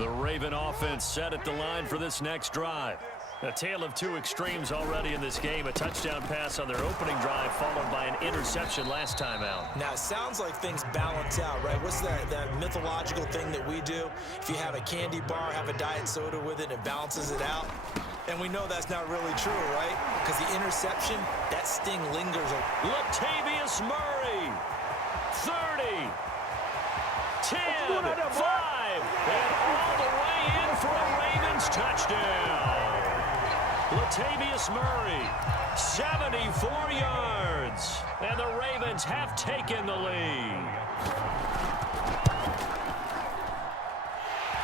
The Raven offense set at the line for this next drive. A tale of two extremes already in this game. A touchdown pass on their opening drive followed by an interception last time out. Now, it sounds like things balance out, right? What's that mythological thing that we do? If you have a candy bar, have a diet soda with it, it balances it out. And we know that's not really true, right? Because the interception, that sting lingers. Latavius Murray, 30, 10, 5, and all the way in for a Ravens touchdown. Latavius Murray, 74 yards, and the Ravens have taken the lead.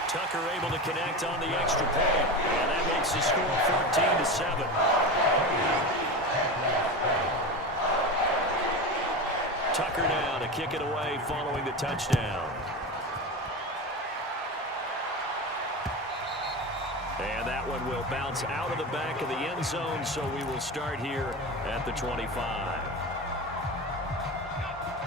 Tucker able to connect on the extra point, and that makes the score 14-7. Tucker now to kick it away following the touchdown. And that one will bounce out of the back of the end zone, so we will start here at the 25.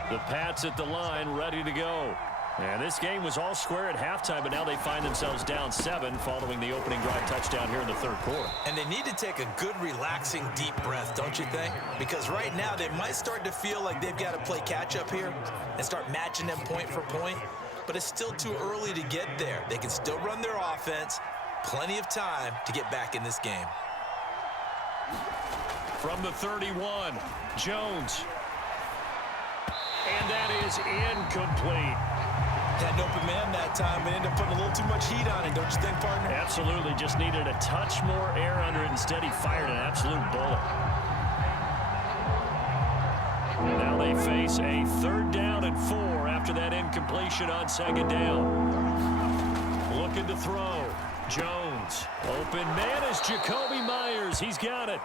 The Pats at the line, ready to go. And this game was all square at halftime, but now they find themselves down 7 following the opening drive touchdown here in the third quarter. And they need to take a good, relaxing, deep breath, don't you think? Because right now they might start to feel like they've got to play catch-up here and start matching them point for point. But it's still too early to get there. They can still run their offense. Plenty of time to get back in this game. From the 31, Jones. And that is incomplete. Had an open man that time, but ended up putting a little too much heat on it, don't you think, partner? Absolutely. Just needed a touch more air under it. Instead, he fired an absolute bullet. Now they face a 3rd down and 4 after that incompletion on 2nd down. Looking to throw. Jones. Open man is Jacoby Myers. He's got it.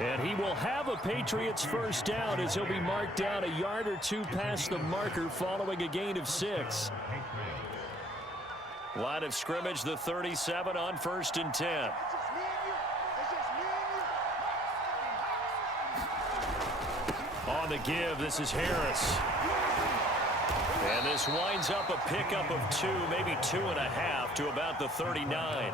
And he will have a Patriots first down as he'll be marked down a yard or two past the marker following a gain of 6. Line of scrimmage, the 37 on 1st and 10. On the give, this is Harris. And this winds up a pickup of 2, maybe 2.5 to about the 39.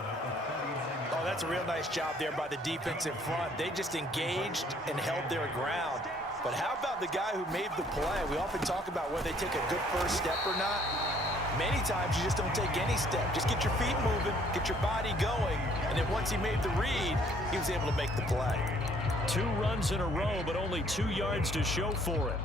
Oh, that's a real nice job there by the defense in front. They just engaged and held their ground. But how about the guy who made the play? We often talk about whether they take a good first step or not. Many times you just don't take any step. Just get your feet moving, get your body going. And then once he made the read, he was able to make the play. 2 runs in a row, but only 2 yards to show for it.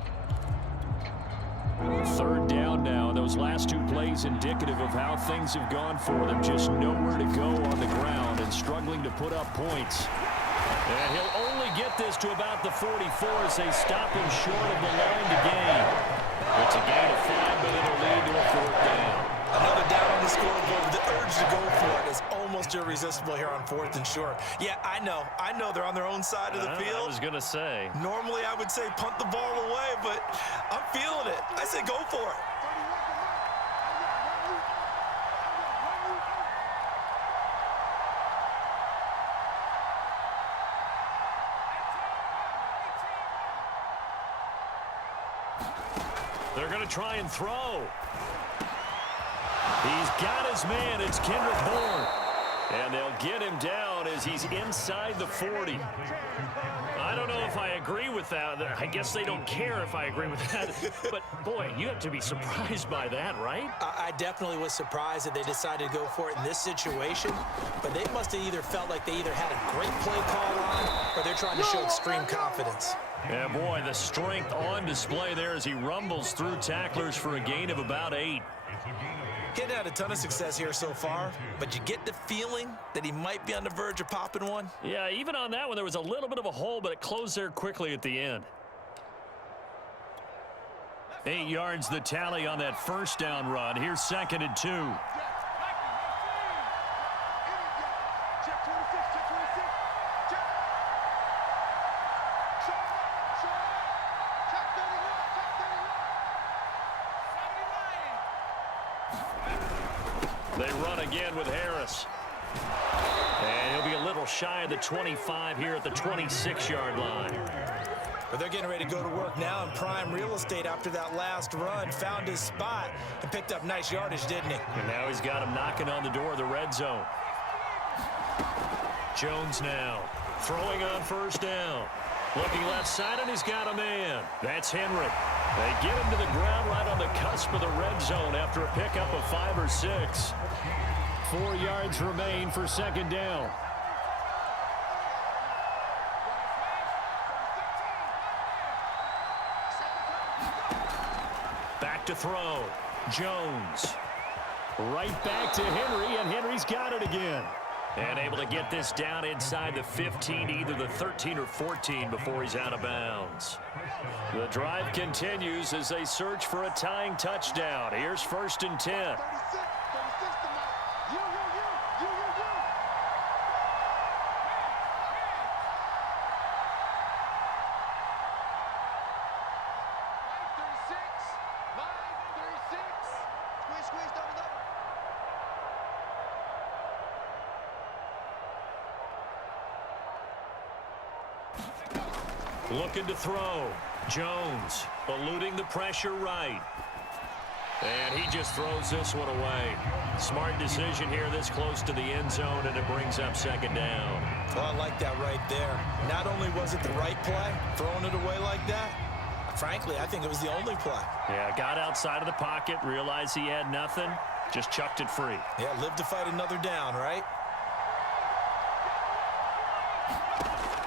3rd down now. Those last 2 plays indicative of how things have gone for them. Just nowhere to go on the ground and struggling to put up points. And he'll only get this to about the 44 as they stop him short of the line to gain. It's a gain of 5, but it'll lead to a 4th down. Another down on the scoreboard. The urge to go for it is almost irresistible here on 4th and short. Yeah, I know they're on their own side of the field. I was going to say. Normally I would say punt the ball away, but I'm feeling it. I say go for it. They're going to try and throw. He's got his man. It's Kendrick Bourne. And they'll get him down as he's inside the 40. I don't know if I agree with that. I guess they don't care if I agree with that. But, boy, you have to be surprised by that, right? I definitely was surprised that they decided to go for it in this situation. But they must have either felt like they either had a great play call on or they're trying to show extreme confidence. Yeah, boy, the strength on display there as he rumbles through tacklers for a gain of about 8. He hadn't had a ton of success here so far, but you get the feeling that he might be on the verge of popping one. Yeah, even on that one, there was a little bit of a hole, but it closed there quickly at the end. 8 yards the tally on that first down run. Here's 2nd and 2. They run again with Harris. And he'll be a little shy of the 25 here at the 26-yard line. But they're getting ready to go to work now and prime real estate after that last run, found his spot, and picked up nice yardage, didn't he? And now he's got him knocking on the door of the red zone. Jones now throwing on first down. Looking left side, and he's got a man. That's Henry. They get him to the ground right on the cusp of the red zone after a pickup of 5 or 6. 4 yards remain for second down. Back to throw. Jones. Right back to Henry, and Henry's got it again. And able to get this down inside the 15, either the 13 or 14 before he's out of bounds. The drive continues as they search for a tying touchdown. Here's 1st and 10. Looking to throw. Jones eluding the pressure right. And he just throws this one away. Smart decision here this close to the end zone, and it brings up second down. Well, I like that right there. Not only was it the right play, throwing it away like that, frankly, I think it was the only play. Yeah, got outside of the pocket, realized he had nothing, just chucked it free. Yeah, live to fight another down, right?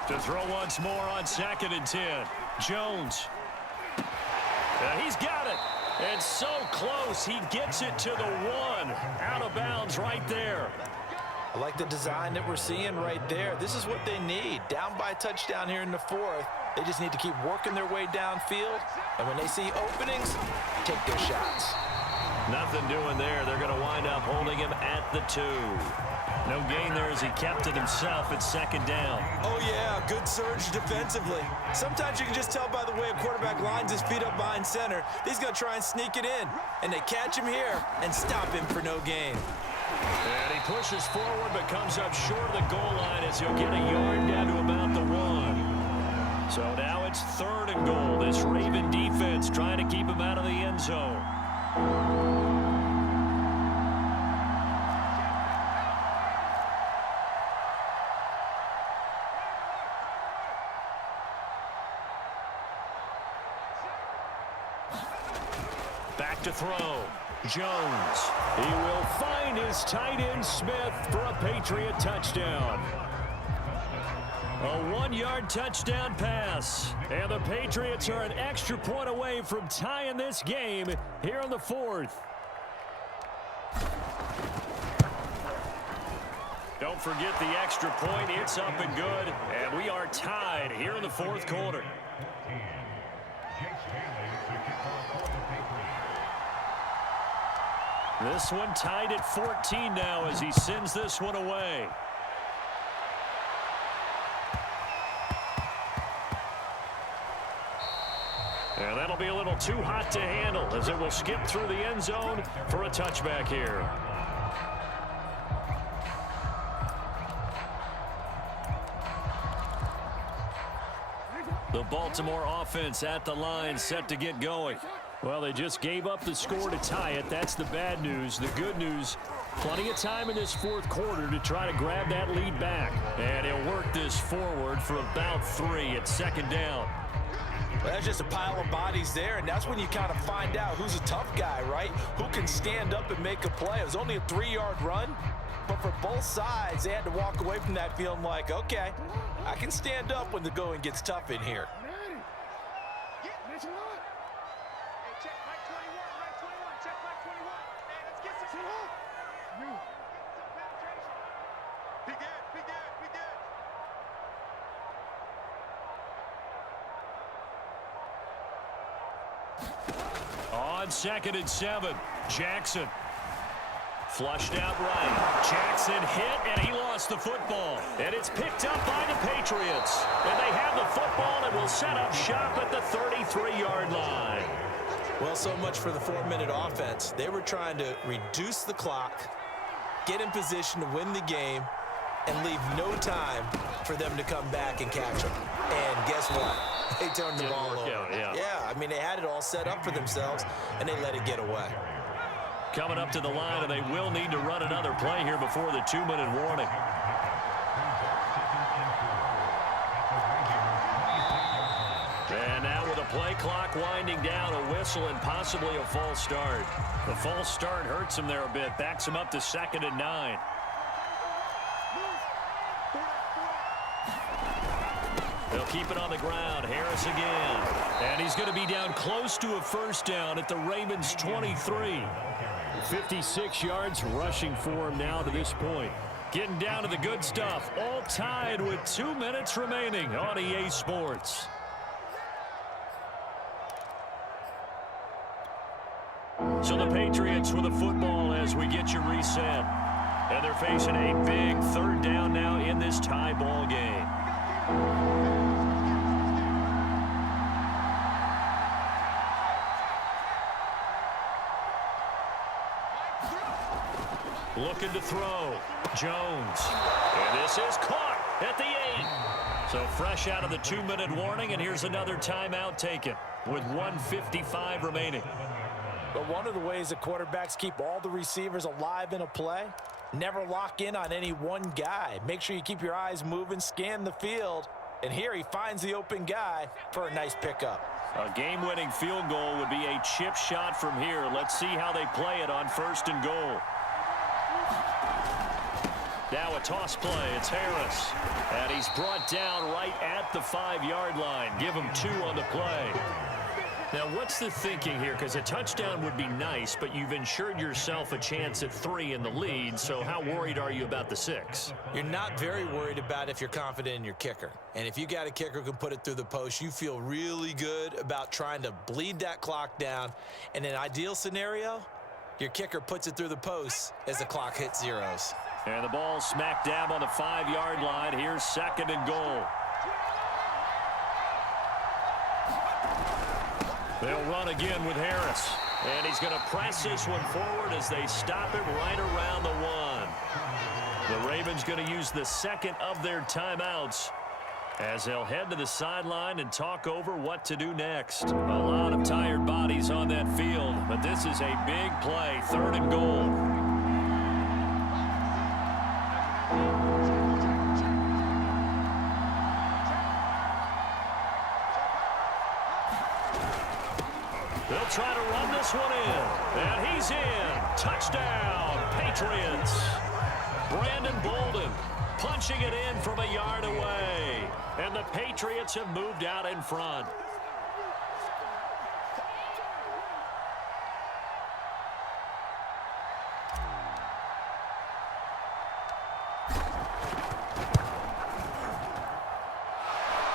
To throw once more on 2nd and 10. Jones. He's got it. And so close, he gets it to the 1. Out of bounds right there. I like the design that we're seeing right there. This is what they need. Down by a touchdown here in the 4th. They just need to keep working their way downfield. And when they see openings, take their shots. Nothing doing there. They're going to wind up holding him at the 2. No gain there as he kept it himself at 2nd down. Oh, yeah, good surge defensively. Sometimes you can just tell by the way a quarterback lines his feet up behind center. He's going to try and sneak it in. And they catch him here and stop him for no gain. And he pushes forward but comes up short of the goal line as he'll get a yard down to about the 1. So now it's 3rd and goal. This Raven defense trying to keep him out of the end zone. Back to throw. Jones. He will find his tight end Smith for a Patriot touchdown. A 1-yard touchdown pass. And the Patriots are an extra point away from tying this game here in the 4th. Don't forget the extra point. It's up and good. And we are tied here in the 4th quarter. This one tied at 14 now as he sends this one away. And that'll be a little too hot to handle as it will skip through the end zone for a touchback here. The Baltimore offense at the line set to get going. Well, they just gave up the score to tie it. That's the bad news. The good news, plenty of time in this 4th quarter to try to grab that lead back. And he'll work this forward for about 3 at 2nd down. Well, that's just a pile of bodies there, and that's when you kind of find out who's a tough guy, right? Who can stand up and make a play. It was only a 3-yard run, but for both sides, they had to walk away from that feeling like, okay, I can stand up when the going gets tough in here. On 2nd and 7, Jackson. Flushed out right. Jackson hit, and he lost the football. And it's picked up by the Patriots. And they have the football and will set up shop at the 33-yard line. Well, so much for the 4-minute offense. They were trying to reduce the clock, get in position to win the game, and leave no time for them to come back and catch them. And guess what? They turned the ball over. Yeah, I mean, they had it all set up for themselves, and they let it get away. Coming up to the line, and they will need to run another play here before the 2-minute warning. And now with the play clock winding down, a whistle and possibly a false start. The false start hurts him there a bit, backs him up to 2nd and 9. They'll keep it on the ground. Harris again. And he's going to be down close to a first down at the Ravens' 23. 56 yards rushing for him now to this point. Getting down to the good stuff. All tied with 2 minutes remaining on EA Sports. So the Patriots with the football as we get you reset. And they're facing a big 3rd down now in this tie ball game. Looking to throw. Jones. And this is caught at the 8. So fresh out of the 2-minute warning, and here's another timeout taken with 1:55 remaining. But one of the ways that quarterbacks keep all the receivers alive in a play, never lock in on any one guy. Make sure you keep your eyes moving, scan the field. And here he finds the open guy for a nice pickup. A game-winning field goal would be a chip shot from here. Let's see how they play it on 1st and goal. Now a toss play. It's Harris. And he's brought down right at the 5-yard line. Give him 2 on the play. Now, what's the thinking here? Because a touchdown would be nice, but you've ensured yourself a chance at 3 in the lead, so how worried are you about the 6? You're not very worried about if you're confident in your kicker. And if you got a kicker who can put it through the post, you feel really good about trying to bleed that clock down. In an ideal scenario, your kicker puts it through the post as the clock hits zeros. And the ball smack dab on the 5-yard line. Here's 2nd and goal. They'll run again with Harris. And he's going to press this one forward as they stop it right around the 1. The Ravens going to use the 2nd of their timeouts as they'll head to the sideline and talk over what to do next. A lot of tired bodies on that field, but this is a big play. 3rd and goal. They'll try to run this one in. And he's in. Touchdown, Patriots. Brandon Bolden punching it in from a yard away. And the Patriots have moved out in front.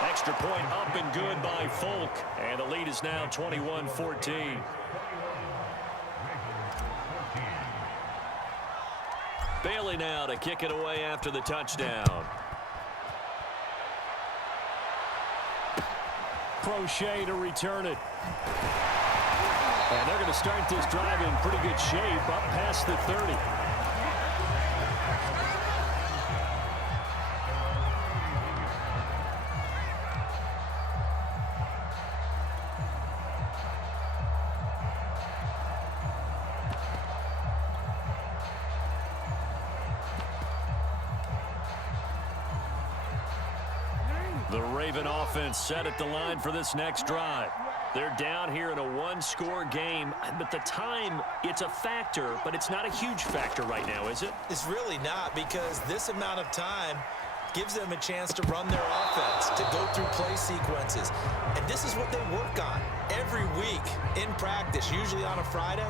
Extra point up and good by Folk. And the lead is now 21-14. Bailey now to kick it away after the touchdown. Crochet to return it. And they're going to start this drive in pretty good shape up past the 30. The Raven offense set at the line for this next drive. They're down here in a 1-score game, but the time, it's a factor, but it's not a huge factor right now, is it? It's really not, because this amount of time gives them a chance to run their offense, to go through play sequences. And this is what they work on every week in practice, usually on a Friday.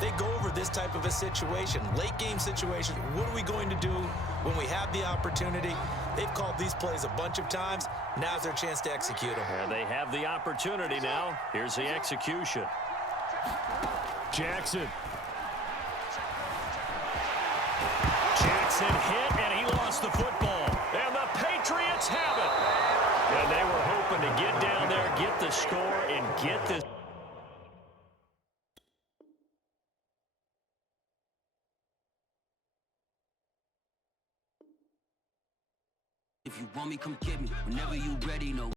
They go over this type of a situation, late game situation. What are we going to do when we have the opportunity? They've called these plays a bunch of times. Now's their chance to execute them. And they have the opportunity now. Here's the execution. Jackson. Jackson hit, and he lost the football. And the Patriots have it. And they were hoping to get down there, get the score, and get this. If you want me, come get me. Whenever you ready, no.